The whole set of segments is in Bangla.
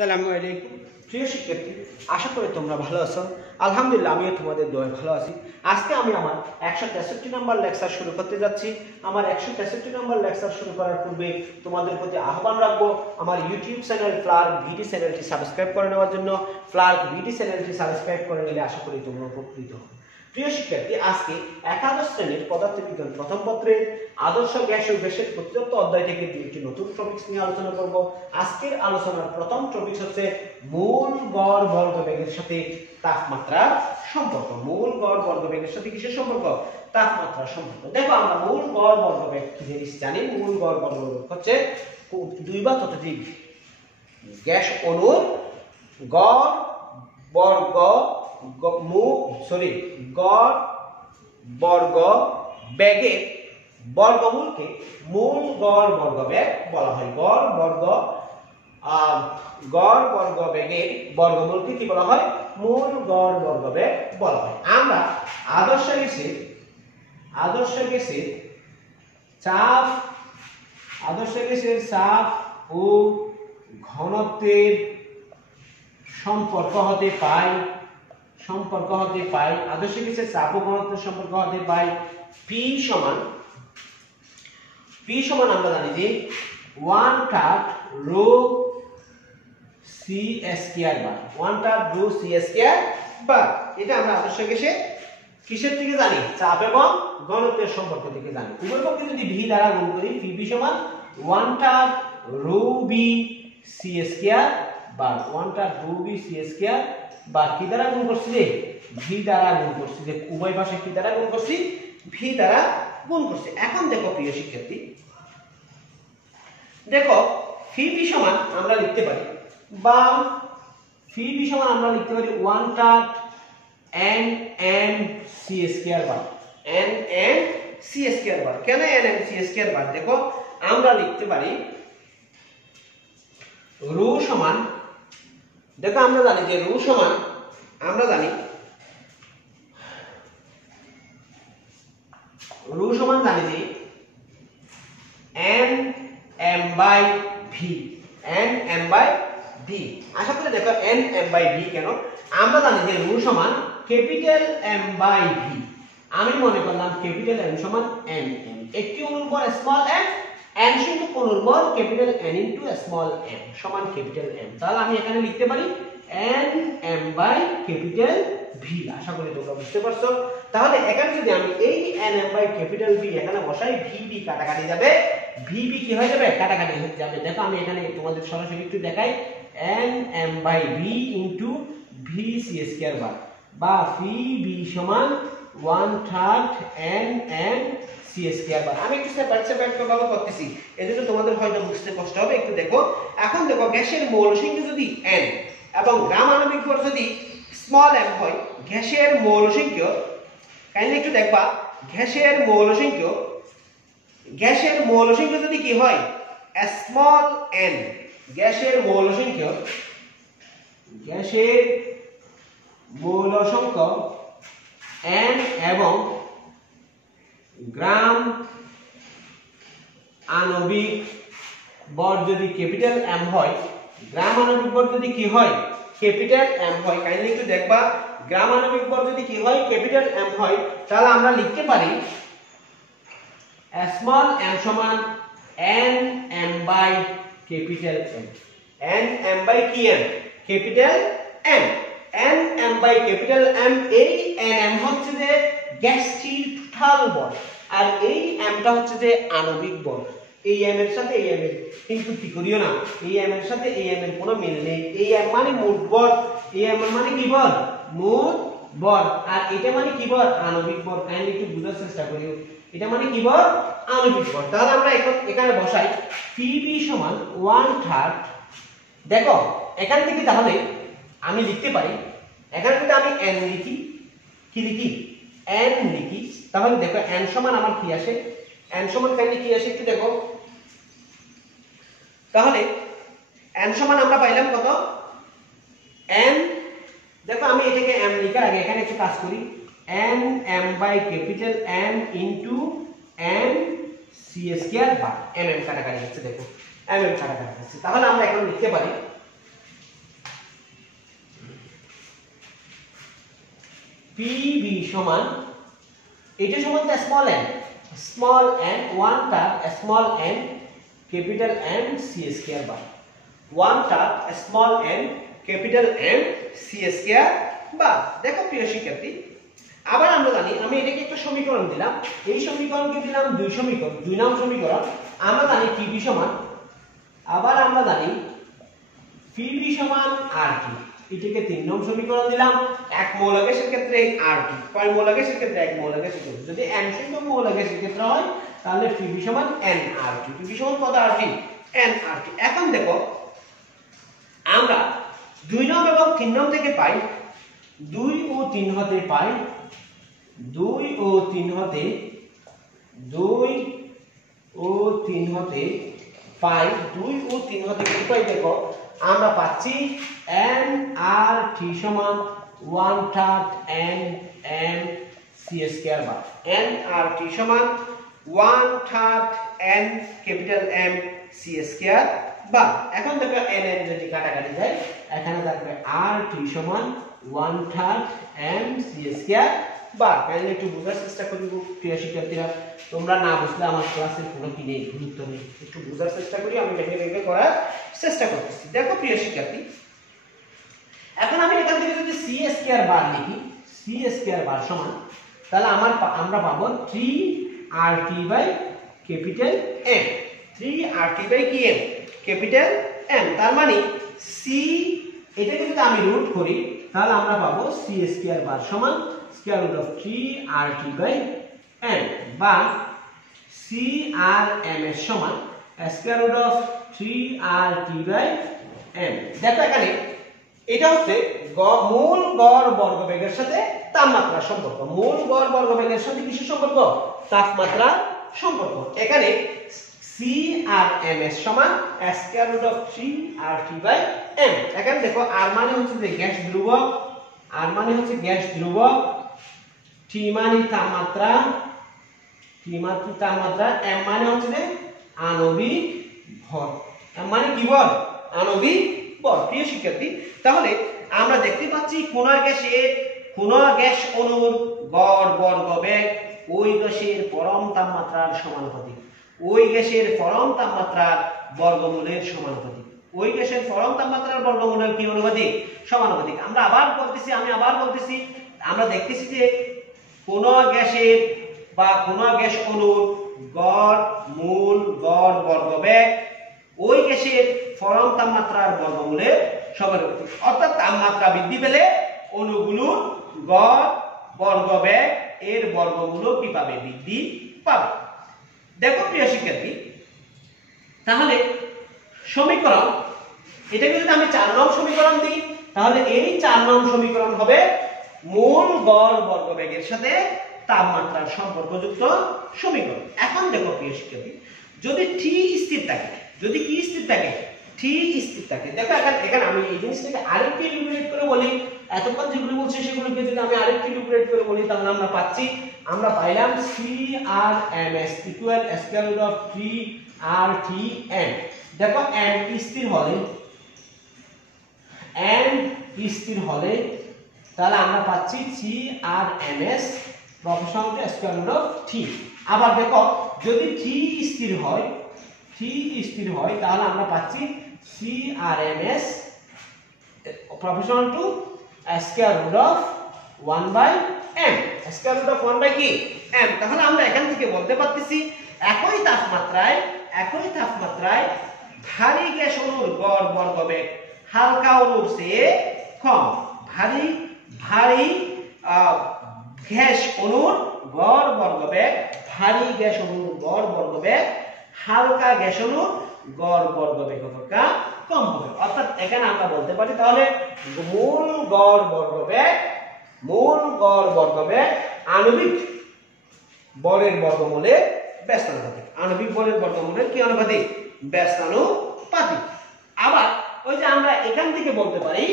সালামু আলাইকুম প্রিয় শিক্ষার্থী, আশা করি তোমরা ভালো আছো। আলহামদুলিল্লাহ আমিও তোমাদের দোয়ায় ভালো আছি। আজকে আমি আমার 163 নম্বর লেকচার শুরু করতে যাচ্ছি। আমার 163 নম্বর লেকচার শুরু করার পূর্বে তোমাদের প্রতি আহ্বান রাখবো আমার ইউটিউব চ্যানেল ফ্লার্ক ভিডি চ্যানেলটি সাবস্ক্রাইব করে নেওয়ার জন্য। ফ্লার্ক ভিডি চ্যানেলটি সাবস্ক্রাইব করে নিলে আশা করি তোমরা উপকৃত হবে। প্রিয় শিক্ষার্থী, আজকে একাদশ শ্রেণীর পদার্থবিজ্ঞান প্রথম পত্রের আদর্শ গ্যাস ও গ্যাসের প্রত্যেকটা অধ্যায় থেকে দুইটি নতুন টপিকস নিয়ে আলোচনা করব। আজকের আলোচনার প্রথম টপিকস হচ্ছে মূল গড় বর্গবেগের সাথে তাপমাত্রার সম্পর্ক। মূল গড় বর্গবেগের সাথে কিসের সম্পর্ক? তাপমাত্রার সম্পর্ক। দেখো, আমরা মূল গড় বর্গবেগ কি জিনিস জানি? মূল গড় বর্গবেগ হচ্ছে দুই বা ততোধিক গ্যাস অণুর গড় বর্গ গড় বর্গ বেগের বর্গমূলকে মূল গড় বর্গবেগ বলা হয়। গড় বর্গ বেগের বর্গমূলকে কি বলা হয়? মূল গড় বর্গবেগ বলা হয়। আমরা আদর্শ গ্যাসের চাপ ও ঘনত্বের সম্পর্ক হতে পাই আদর্শ গ্যাসের চাপ ও ঘনত্বের সম্পর্ক হতে পাই পি সমান আমরা জানি যে 1/3 রো সি স্কয়ার বার 1/3 রো সি স্কয়ার বার। এটা আমরা আদর্শ গ্যাসে কিসের থেকে জানি? চাপ এবং ঘনত্বের সম্পর্ক থেকে জানি। উভয়পক্ষকে যদি ভি দ্বারা গুণ করি, পি সমান 1/3 রো বি সি স্কয়ার বার 1/3 রো বি সি স্কয়ার বা কি দ্বারা গুণ করছি? যে ভি দ্বারা গুণ করছি। যে উভয় পাশে কি দ্বারা গুণ করছি? ভি দ্বারা গুণ করছি। এখন দেখো প্রিয় শিক্ষার্থী, দেখো ভি সমান আমরা লিখতে পারি 1/3 n সি স্কয়ার বার n সি স্কয়ার বার। কেন n সি স্কয়ার বার? দেখো, আমরা লিখতে পারি রো সমান, দেখো আমরা জানি যে রো সমান জানি যে n m/v আশা করি দেখো n/v কেন? আমরা জানি যে রো সমান ক্যাপিটাল m/v। আমি মনে করলাম ক্যাপিটাল M সমান n একটি অণুর ভর স্মল m, n সংখ্যক অণুর ভর capital N into small m সমান ক্যাপিটাল M। তাহলে আমি এখানে লিখতে পারি n m/V। আশা করি তোমরা বুঝতে পারছো। তাহলে এখানে যদি আমি এই n m/V এখানে বসাই, VB কাটাকাটি যাবে, VB কি হয়ে যাবে? কাটাকাটি হয়ে যাবে। দেখো আমি এখানে তোমাদের সরাসরি একটু দেখাই, n m/V into v C square bar বা VB সমান 1/3 n সি স্কয়ার বার। আমি একটু সেপারেট ভাবে করতেছি, এজন্য তোমাদের হয়তো বুঝতে কষ্ট হবে। একটু দেখো, এখন দেখো গ্যাসের মোল সংখ্যা যদি n এবং গ্রাম আণবিক ভর যদি স্মল m হয়, গ্যাসের মোল সংখ্যা কাইন্ডলি একটু দেখবা, গ্যাসের মোল সংখ্যা যদি কি হয়? Small n। গ্যাসের মোল সংখ্যা n এবং গ্রাম আণবিক ভর যদি ক্যাপিটাল M হয়, গ্রাম আণবিক ভর যদি কি হয়? ক্যাপিটাল M হয়। কাইন্ডলি একটু দেখবা, গ্রাম আণবিক ভর যদি কি হয়? ক্যাপিটাল M হয়, তাহলে আমরা লিখতে পারি স্মল m সমান n m/ক্যাপিটাল M। n m/কি m? Capital M। n m/ক্যাপিটাল M। এই n m হচ্ছে যে গ্যাসটির টোটাল ভর, আর এই m টা হচ্ছে যে আণবিক ভর। এই m এর সাথে এই m এর কিন্তু কি করিও না, এই m এর সাথে এই m এর কোনো মিল নেই। এই m মানে মোট ভর, এই m মানে কি ভর? মোট ভর। আর এটা মানে কি ভর? আণবিক ভর। কাইন্ডলি একটু বুঝার চেষ্টা করিও, এটা মানে কি ভর? আণবিক ভর। তাহলে আমরা এখানে বসাই PV সমান 1/3। দেখো এখান থেকে তাহলে আমি লিখতে পারি, এখানে যদি আমি n লিখি, কি লিখি? n লিখি, তাহলে দেখো n সমান আমার কি আসে? n সমান কাইন্ডলি কি আসে একটু দেখো। তাহলে n সমান আমরা পাইলাম কত? n, দেখো আমি এটাকে m লিখার আগে এখানে একটু কাজ করি, n m/ক্যাপিটাল M into n C square bar. mm কাটাকাটি হচ্ছে, দেখো mm কাটাকাটি হচ্ছে। তাহলে আমরা এখন লিখতে পারি PV সমান এটা সমান স্মল n 1 তার small n capital M C square bar 1 তার small n capital M C square bar. দেখো প্রিয় শিক্ষার্থী, আবার আমরা জানি, আমি এটাকে একটা সমীকরণ দিলাম, এই সমীকরণকে দিলাম দুই নং সমীকরণ। আমরা জানি PV সমান, আবার আমরা জানি PV সমান RT, এটাকে 3 নং সমীকরণ দিলাম। এক মৌল গ্যাসের ক্ষেত্রে RT, কয় মৌল গ্যাসের ক্ষেত্রে এক মৌল গ্যাসের ক্ষেত্রে যদি n সংখ্যক মৌল গ্যাসের ক্ষেত্রে হয় তাহলে PV সমান nRT, PV সমান কত RT nRT। এখন দেখো আমরা 2 নং এবং 3 নং থেকে পাই 2 ও 3 হতে পাই 2 ও 3 হতে পাই 2 ও 3 হতে কি পাই? দেখো আমরা পাচ্ছি nRT সমান 1/3 n C square bar. nRT সমান 1/3 n capital M C square bar. এখন দেখো n যদি কাটাকাটি যায় এখানে থাকবে RT সমান 1/3 m C স্কয়ার বার। কাইন্ডলি একটু বোঝার চেষ্টা করব প্রিয় শিক্ষার্থীরা, তোমরা না বুঝলে আমার ক্লাসের কোনো কি নেই, গুরুত্ব নেই, একটু বোঝার চেষ্টা করি, আমি টেকনিক্যালি করার চেষ্টা করতেছি। দেখো প্রিয় শিক্ষার্থী, এখন আমি এখান থেকে যদি C স্কয়ার বার লিখি, C স্কয়ার বার সমান তাহলে আমরা পাবো 3RT by capital M, 3RT by কি M ক্যাপিটাল M। তার মানে C এটাকে যদি আমি রুট করি তাহলে আমরা পাবো C স্কয়ার বার সমান square root of 3RT by M, বা C আর M এর সমান square root of 3RT by M। দেখো এখানে এটা হচ্ছে মূল গড় বর্গবেগের সাথে তাপমাত্রার সম্পর্ক, মূল গড় বর্গবেগের সাথে কিসের সম্পর্ক? তাপমাত্রার সম্পর্ক। এখানে C আর M এর সমান square root of 3RT by M। এখানে দেখো R মানে হচ্ছে যে গ্যাস ধ্রুবক, R মানে হচ্ছে গ্যাস ধ্রুবক, T মানে তাপমাত্রা, M মানে হচ্ছে যে আণবিক ভর, M মানে কি ভর? আণবিক ভর। প্রিয় শিক্ষার্থী, তাহলে আমরা দেখতে পাচ্ছি কোন গ্যাস অণুর গড় বর্গবেগ ওই গ্যাসের পরম তাপমাত্রার সমানুপাতিক, ওই গ্যাসের পরম তাপমাত্রার বর্গমূলের সমানুপাতিক, ওই গ্যাসের পরম তাপমাত্রার বর্গমূলের কি অনুপাতিক? সমানুপাতিক। আমি আবার বলতেছি, আমরা দেখতেছি যে কোন গ্যাসের বা কোন গ্যাস অণুর গড় বর্গবেগ ওই গ্যাসের পরম তাপমাত্রার বর্গমূলের সমানুপাতিক। অর্থাৎ তাপমাত্রা বৃদ্ধি পেলে অণুগুলোর গড় বর্গবেগ এর বর্গমূল কি পাবে? বৃদ্ধি পাবে। দেখো প্রিয় শিক্ষার্থী, তাহলে সমীকরণ এটাকে যদি আমি 4 নং সমীকরণ দিই তাহলে এই 4 নং সমীকরণ হবে মূল গড় বর্গবেগের সাথে তাপমাত্রার সম্পর্কযুক্ত সমীকরণ। এখন দেখো প্রিয় শিক্ষার্থী, যদি T স্থির থাকে, যদি কি স্থির থাকে? T স্থির থাকে। দেখো এখানে আমি এই জিনিসটাকে আরেকটু ইলুমিনেট করে বলি, এতক্ষণ যেগুলো বলছি সেগুলোকে যদি আমি আরেকটু ইলুমিনেট করে বলি তাহলে আমরা পাইলাম CRMS equal square root of 3RTM। দেখো n স্থির হলে তাহলে আমরা পাচ্ছি CRMS proportional to square root of T। আবার দেখো যদি T স্থির হয় তাহলে আমরা পাচ্ছি CRMS proportional to square root of 1/m, square root of 1 by কি m। তাহলে আমরা এখান থেকে বলতে পারতেছি একই তাপমাত্রায় ভারী গ্যাস অণুর গড় বর্গবেগ হালকা অণুর চেয়ে কম। ভারী গ্যাস অণুর গড় বর্গবেগ, ভারী গ্যাস অণুর গড় বর্গবেগ হালকা গ্যাস অণুর গড় বর্গবেগ অপেক্ষা কম হবে। অর্থাৎ এখানে আমরা বলতে পারি তাহলে মূল গড় বর্গবেগ আণবিক বলের বর্গমূলের ব্যস্তানুপাতিক, আণবিক বলের বর্গমূলের কি অনুপাতিক? ব্যস্তানুপাতিক। আবার ওই যে আমরা এখান থেকে বলতে পারি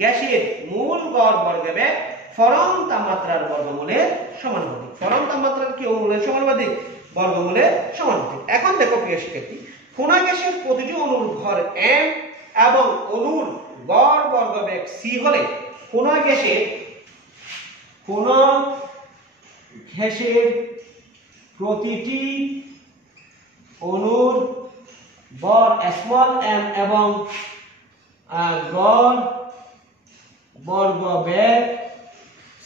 গ্যাসের মূল গড় বর্গবেগ পরম তাপমাত্রার বর্গমূলের সমানুপাতিক, পরম তাপমাত্রার কি মূলের সমানুপাতিক? বর্গমূলের সমানুপাতিক। এখন দেখো প্রিয় শিক্ষার্থী, কোন গ্যাসের প্রতিটি অণুর ভর m এবং অণুর গড় বর্গবেগ c হলে কোন গ্যাসের প্রতিটি অণুর ভর স্মল m এবং গড় বর্গবেগ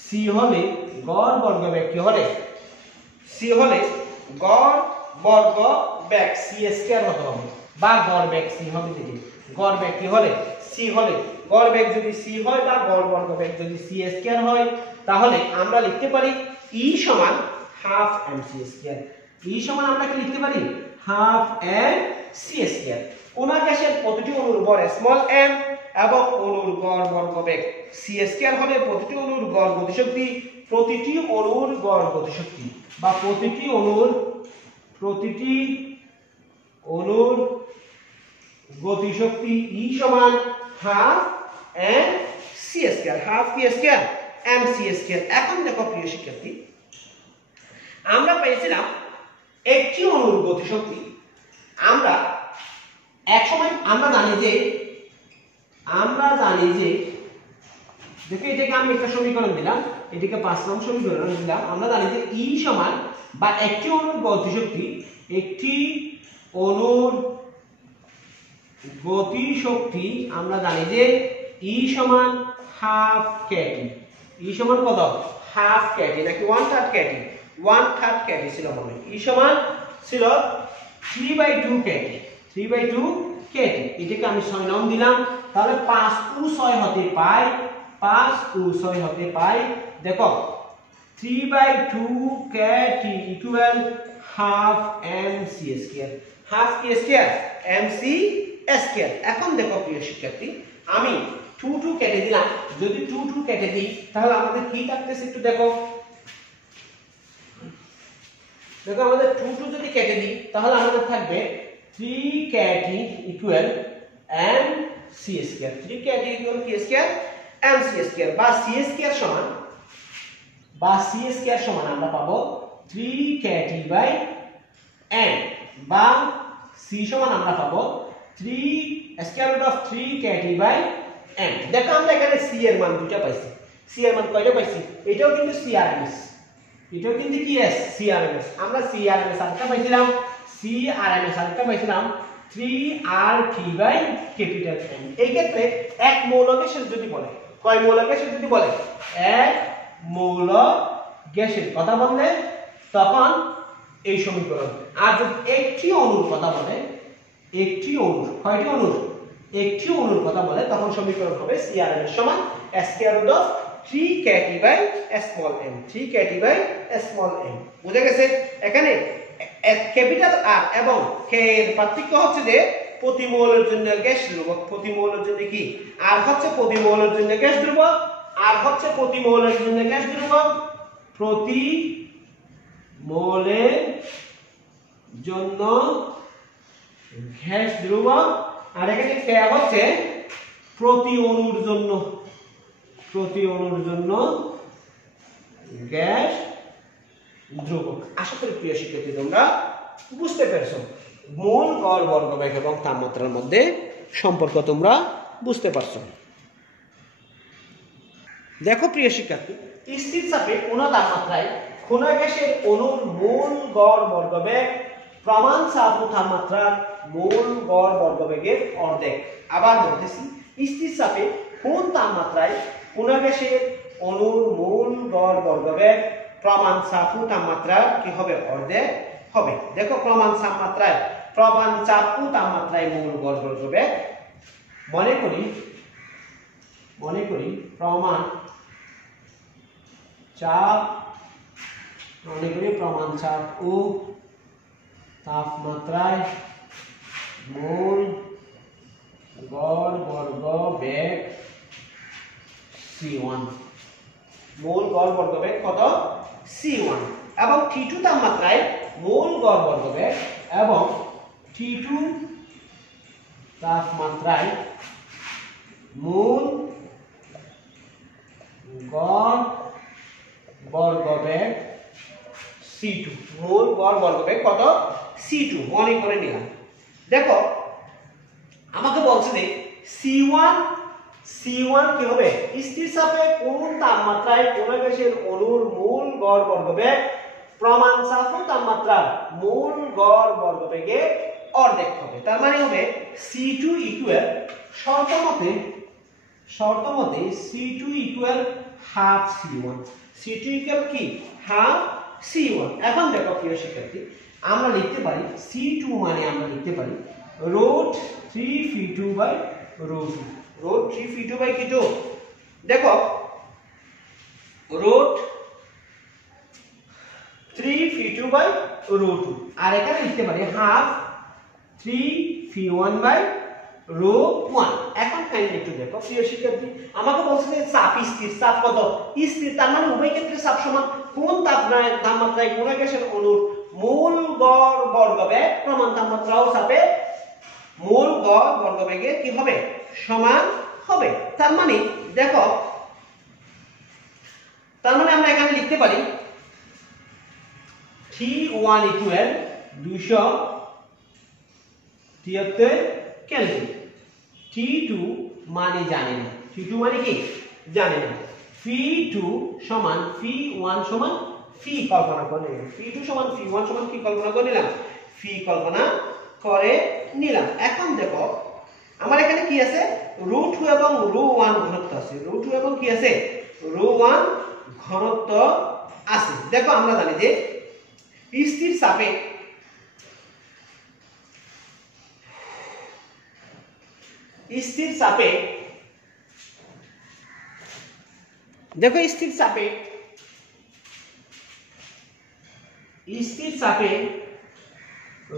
c হলে গড় বর্গবেগ কি হলে c হলে গড় বর্গবেগ c স্কয়ার হতে হবে বা গড় বেগ c হবে যদি গড় বেগ কি হলে c হলে গড় বেগ যদি c হয় বা গড় বর্গবেগ যদি c স্কয়ার হয় তাহলে আমরা লিখতে পারি E সমান হাফ mc স্কয়ার E সমান আমরা কি লিখতে পারি হাফ mc স্কয়ার কোন গ্যাসের প্রতিটি অণুর ভর স্মল m এবং অণুর গড় বর্গবেগ c স্কয়ার হবে প্রতিটি অণুর গড় গতিশক্তি বা প্রতিটি অণুর গতিশক্তি E সমান হাফ mc স্কয়ার হাফ কি স্কয়ার mc স্কয়ার এখন দেখো প্রিয় শিক্ষার্থী আমরা পেয়েছিলাম একটি অণুর গতিশক্তি আমরা এক সময় আমরা জানি যে দেখো এটাকে আমি একটা সমীকরণ দিলাম এটাকে 5 নং সমীকরণ দিলাম আমরা জানি যে E সমান বা একটি অণুর গতিশক্তি আমরা জানি যে E সমান হাফ kT E সমান কত হাফ kT নাকি 1/3 kT 1/3 kT ছিল মনে E সমান ছিল 3/2 kT 3/2 kT এটাকে আমি 6 নাম দিলাম তাহলে 5 ও 6 হতে পাই দেখো 3/2 kT equal half mc square half কি স্কয়ার mc স্কয়ার এখন দেখো প্রিয় শিক্ষার্থী আমি 2 কেটে দিলাম যদি 2 কেটে দিই তাহলে আমাদের কি থাকতেছে একটু দেখো আমাদের 2 যদি কেটে দিই তাহলে আমাদের থাকবে 3 kT equal mc square 3 kT equal কি স্কয়ার mc স্কয়ার বা c স্কয়ার সমান আমরা পাবো 3 kT বাই m বা c সমান আমরা পাবো 3 square root of 3 kT by m দেখো আমরা এখানে c এর মান দুটো পাইছি c এর মান কয়টা পাইছি এটাও কিন্তু crms এটাও কিন্তু কি crms আমরা crms আরেকটা পাইছিলাম 3RT বাই ক্যাপিটাল M এই ক্ষেত্রে এক মৌল গ্যাসের যদি বলে কয় মৌল গ্যাসের যদি বলে এক মৌল গ্যাসের কথা বললে তখন এই সমীকরণ আর যদি একটি অণুর কথা বলে একটি অণুর কথা বলে তখন সমীকরণ হবে CRMS সমান square root of 3 kT by small m 3 kT by small m বুঝা গেছে এখানে ক্যাপিটাল R এবং K এর পার্থক্য হচ্ছে যে প্রতি মোলের জন্য গ্যাস ধ্রুবক প্রতি মোলের জন্য কি R হচ্ছে প্রতি মোলের জন্য গ্যাস ধ্রুবক প্রতি মোলের জন্য গ্যাস ধ্রুবক আর এখানে K হচ্ছে প্রতি অণুর জন্য গ্যাস ধ্রুবক আশা করি প্রিয় শিক্ষার্থী তোমরা বুঝতে পেরেছো মোল গড় বর্গবেগ এবং তাপমাত্রার মধ্যে সম্পর্ক তোমরা বুঝতে পারছো দেখো প্রিয় শিক্ষার্থী স্থির চাপে কোন তাপমাত্রায় কোন গ্যাসের অণুর মোল গড় বর্গবেগ প্রমাণ চাপ ও তাপমাত্রার মোল গড় বর্গবেগের অর্ধেক আবার বলতেছি স্থির চাপে কোন তাপমাত্রায় কোন গ্যাসের অণুর মোল গড় বর্গবেগ প্রমাণ চাপ ও তাপমাত্রার কি হবে অর্ধেক হবে দেখো প্রমাণ চাপ ও তাপমাত্রায় মোল গড় বর্গবেগ মনে করি প্রমাণ চাপ ও তাপমাত্রায় মোল গড় বর্গবেগ C1 মোল গড় বর্গবেগ কত C1 এবং T2 তাপমাত্রায় মোল গড় বর্গবেগ এবং T2 তাপমাত্রায় মোল গড় বর্গবেগ C2 মোল গড় বর্গবেগ কত C2 মনে করে নিলাম দেখো আমাকে বলছে যে C1 C1 কি হবে স্থির চাপে কোন তাপমাত্রায় কোন গ্যাসের অণুর মূল গড় বর্গবেগ প্রমাণ চাপ ও তাপমাত্রার মূল গড় বর্গবেগের অর্ধেক হবে। তার মানে হবে C2 ইকুয়াল শর্তমতে C2 equal half C1। C2 equal কি হাফ C1। এখন দেখো প্রিয় শিক্ষার্থী আমরা লিখতে পারি C2 মানে আমরা লিখতে পারি রুট 3v2/√2। রুট 3v2/2 দেখো রুট 3v2/√2 আর এখানে লিখতে পারি হাফ 3v1/√1। এখন কাইন্ডলি একটু দেখো প্রিয় শিক্ষার্থী আমাকে বলছে যে চাপ স্থির, চাপ কত স্থির, তার মানে উভয় ক্ষেত্রে চাপ সমান কোন তাপমাত্রায় কোন গ্যাসের অণুর মূল গড় বর্গবেগ প্রমাণ তাপমাত্রা ও চাপে মূল গড় বর্গবেগে কি হবে সমান হবে। তার মানে দেখো আমরা এখানে লিখতে পারি T1 ইকুয়াল 273 কেলভিন। T2 মানে জানি না, T2 মানে কি জানি না। P2 সমান P1 সমান P কল্পনা করে নিলাম। P2 সমান P1 সমান কি কল্পনা করে নিলাম P কল্পনা করে নিলাম। এখন দেখো আমার এখানে কি আছে √2 এবং √1 ঘনত্ব আছে। √2 এবং কি আছে √1 ঘনত্ব আছে। দেখো আমরা জানি যে স্থির চাপে দেখো স্থির চাপে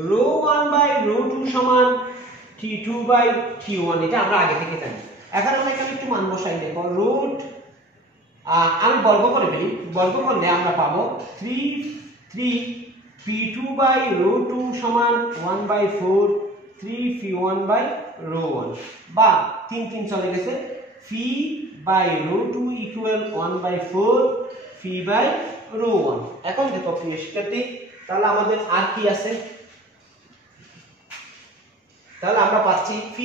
ρ1/√2 সমান T2/T1 এটা আমরা আগে থেকে জানি। এখন আমরা এখানে একটু মান বসাই দেব রুট আমি বর্গ করে ফেলি, বর্গ করলে আমরা পাবো 3p2/√2 সমান 1/4 3p1/√1 বা 3 চলে গেছে p/√2 ইকুয়াল 1/4 p/√1। এখন দেখো প্রিয় শিক্ষার্থী তাহলে আমাদের আর কি আছে, তাহলে আমরা পাচ্ছি p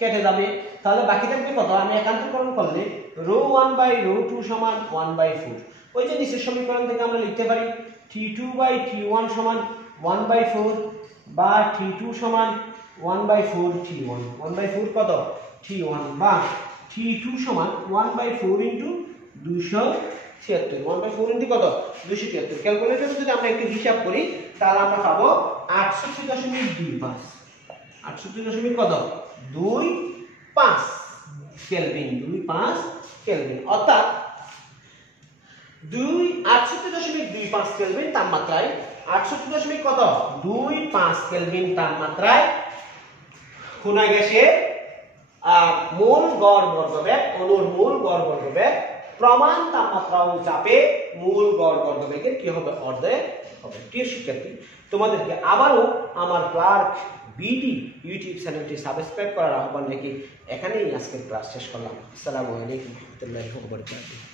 কেটে যাবে, তাহলে বাকি থাকবে কত আমি একান্তকরণ করলে ρ1/√2 সমান 1/4। ওই যে নিচের সমীকরণ থেকে আমরা লিখতে পারি T2/T1 সমান 1/4 বা T2 সমান 1/4 T1। 1/4 কত T1 বা T2 সমান 1/4 ইনটু 276। 1/4 ইনটু কত 276। ক্যালকুলেটরে যদি আমরা একটু হিসাব করি তাহলে আমরা পাবো 68.25 68.25 কেলভিন 25 কেলভিন, অর্থাৎ 68.25 কেলভিন তাপমাত্রায় 68.25 কেলভিন তাপমাত্রায় কোন গ্যাসের মূল গড় বর্গবেগ অণুর মূল গড় বর্গবেগ প্রমাণ তাপমাত্রা ও চাপে মূল গড় বর্গবেগের কি হবে অর্ধেক হবে। প্রিয় শিক্ষার্থী তোমাদেরকে আবারও আমার ক্লার্ক বিডি ইউটিউব চ্যানেলটি সাবস্ক্রাইব করার আহ্বান রেখে এখানেই আজকের ক্লাস শেষ করলাম। আসসালামু আলাইকুম ওয়া রাহমাতুল্লাহি ওয়া বারাকাতুহু।